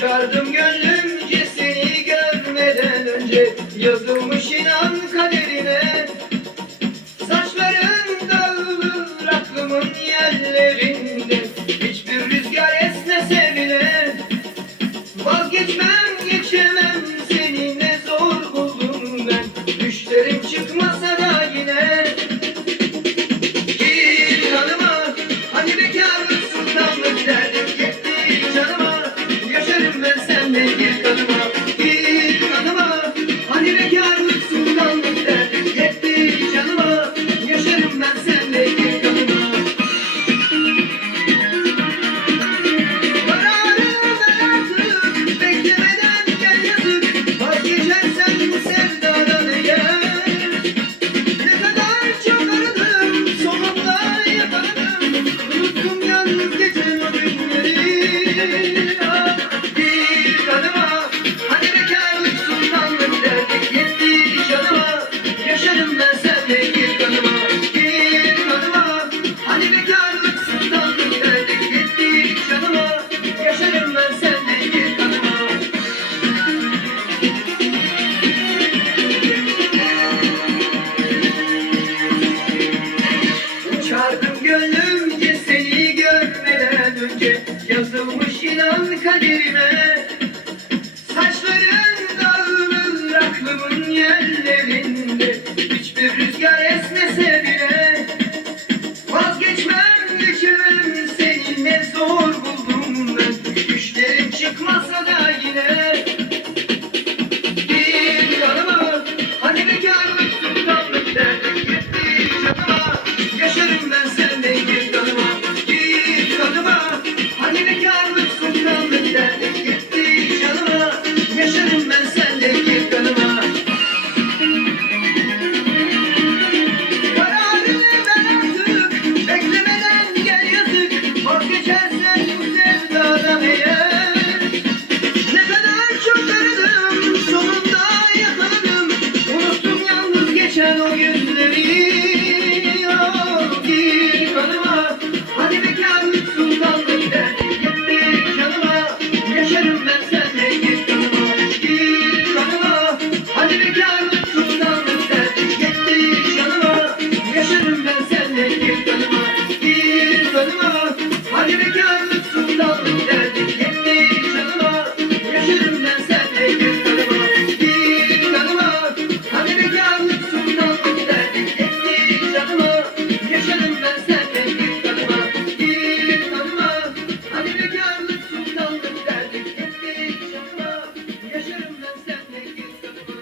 Uçardım gönlümce seni görmeden önce Yazılmış inan kaderine Yazılmış inan kaderime. Saçların dağılır aklımın yerlerinde.